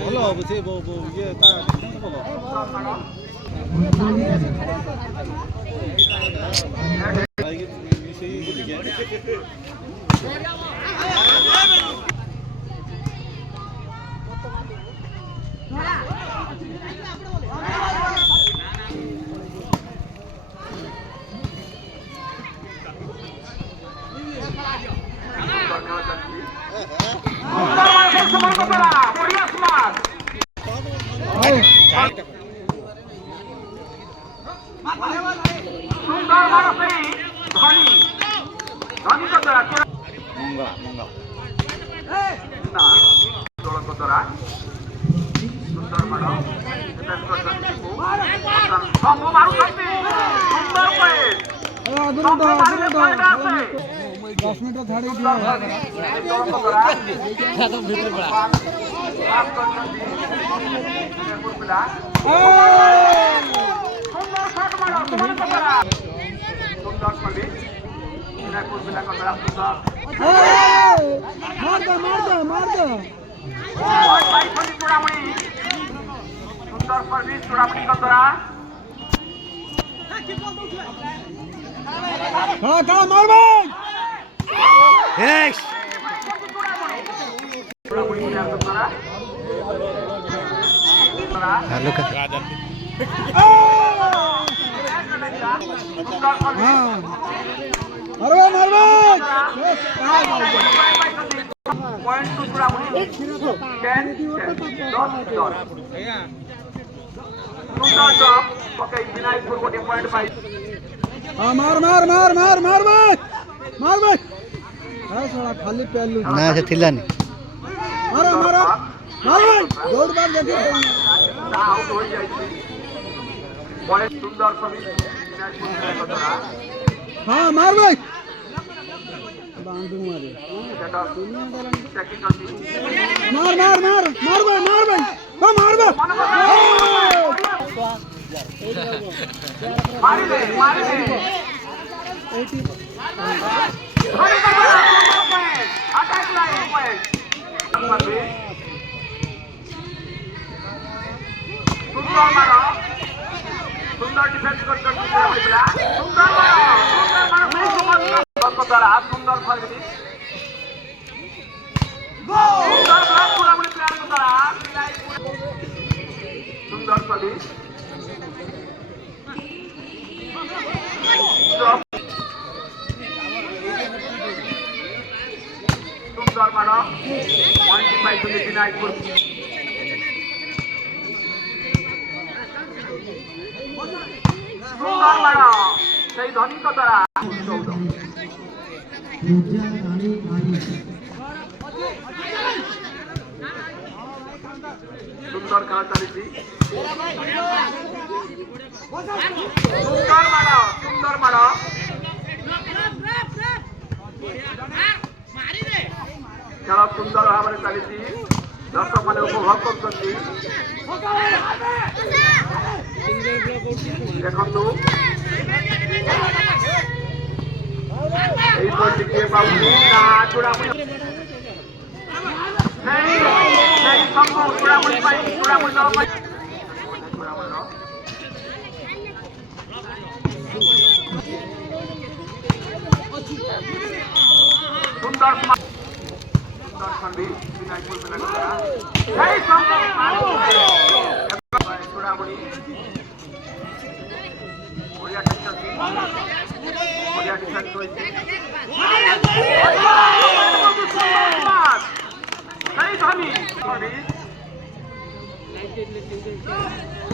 ভালো হবে সে ইয়ে তা বলো खाली पहलू ना से थिलानी मारो मारो मारो दौड़ बार जल्दी आउट हो जाई छी बड़े सुंदर छवि हां मार भाई बांधू मारे मार मार मार मार भाई मार भाई ओ मार भाई मार दे 80 अटैक लाइन पॉइंट सुंदर मारो सुंदर डिफेंस करते हुए सुंदर मारो द्वारा सुंदर सर्विस सुंदर ब्लॉक पूरा पूरी प्लेयर द्वारा सुंदर सर्विस सुंदर मारो पॉइंट बाय दिनाजपुर सुंदर मारो सही धोनी को द्वारा सुंदर खेल चली सुंदर मारो खेल सुंदर भाव में चली दर्शक मैंने उपभोग कर देखु सुंदर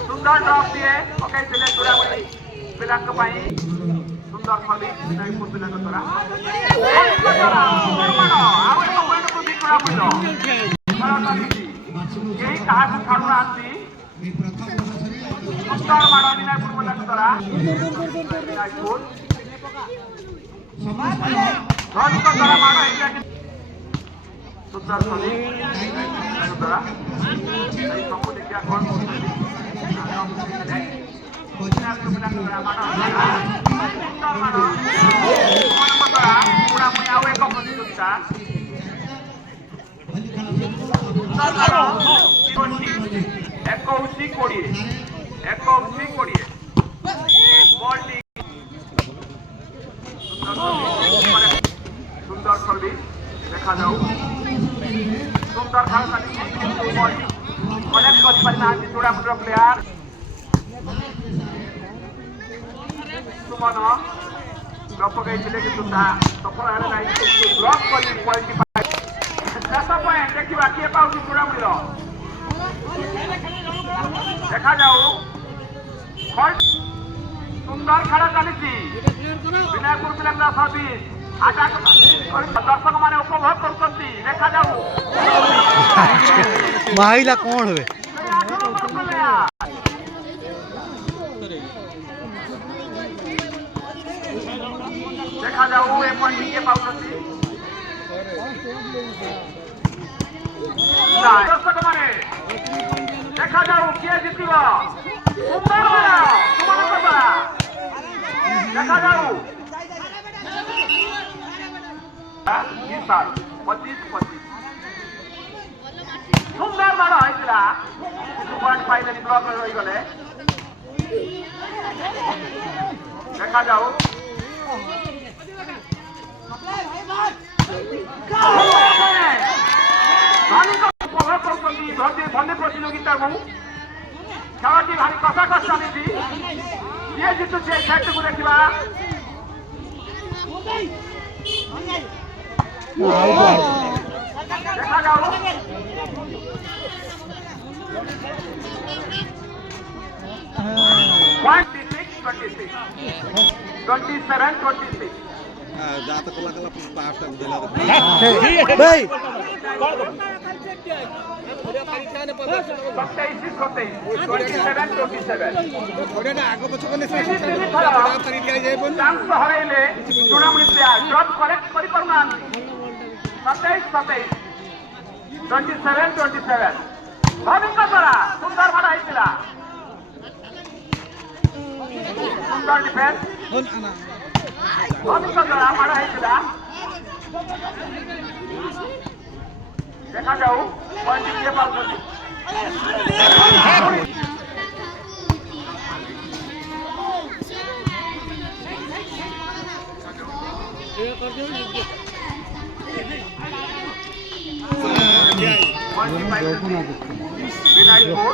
सुंदर ड्रॉप दिए ओके चले तुरामुड़ी पिलाक पाई सुंदर खली दिनाजपुर पिलाक तोरा सुंदर मानो आवे तो पॉइंट को भी तुरामुड़ी लो କେହି କାହାକୁ ଛାଡୁନାହାନ୍ତି। ସୁନ୍ଦର ମାଡ଼ ବିନାୟକପୁର ମଣ୍ଡଳ ଦ୍ୱାରା ବିନାୟକପୁର ଧନିକ ଦ୍ୱାରା ମାଡ଼ ହେଇଥିଲା। ସୁନ୍ଦର ଧନି ଦ୍ୱାରା ସବୁ ଦେଖିବା କଣ କରୁଛନ୍ତି। ଆଉ ଏକ ପ୍ରତିଯୋଗିତା 21-20 ସୁନ୍ଦର ସର୍ଭି ଦେଖାଯାଉ। ସୁନ୍ଦର ଖେଳ ଚାଲିଛି କିନ୍ତୁ କନେକ୍ଟ କରିପାରିନାହାନ୍ତି ଚୂଡ଼ାମୁଣ୍ଡର ପ୍ଲେୟାର। ସୁମନ ପକେଇଥିଲେ କିନ୍ତୁ ତାହା ସଫଳ ହେଲେ ନାହିଁ। ବ୍ଲକ୍ କରି କ୍ୱାଲିଟି ଶେଷ ପଏଣ୍ଟ ଦେଖିବା କିଏ ପାଉଛି ଚୂଡ଼ାମୁଣ୍ଡିର ଦେଖାଯାଉ। ସୁନ୍ଦର ଖେଳ ଚାଲିଛି ବିନାୟକପୁର ପିଲାଙ୍କ ସର୍ଭିସ ଦର୍ଶକ ମାନେ ଉପଭୋଗ କରୁଛନ୍ତି। ଦେଖାଯାଉ ମାଇଲା କଣ ହୁଏ। ଦେଖାଯାଉ ଏ ପଏଣ୍ଟ କିଏ ପାଉଛନ୍ତି। ଦର୍ଶକ ମାନେ ଦେଖାଯାଉ କିଏ ଜିତିବ। ଦେଖାଯାଉ 25-25 ସୁନ୍ଦର ମାଡ଼ ହେଇଥିଲା କିନ୍ତୁ ପଏଣ୍ଟ ପାଇଲେନି। ବ୍ଲକରେ ରହିଗଲେ। ଦେଖାଯାଉ ଉପଭୋଗ କରୁଛନ୍ତି ଭଲି ପ୍ରତିଯୋଗିତାକୁ। ଖେଳଟି ଭାରି କଷାକଷି ଚାଲିଛି। କିଏ ଜିତୁଛି ଏ ସେଟ୍କୁ ଦେଖିବା। ଦେଖାଯାଉ 27-26 जात कला कला पास दिला भाई 27-27 आग पछ कने चांस हराइले टूर्नामेंट प्लेयर ड्रॉप करेक्ट करि पारुनाहांती। 27-27 भविक द्वारा सुंदर माड़ होइतिला। सुंदर डिफेंस भविक द्वारा माड़ होइतिला। देखा जाऊ पॉइंट किए पाउछथि। विनायकपुर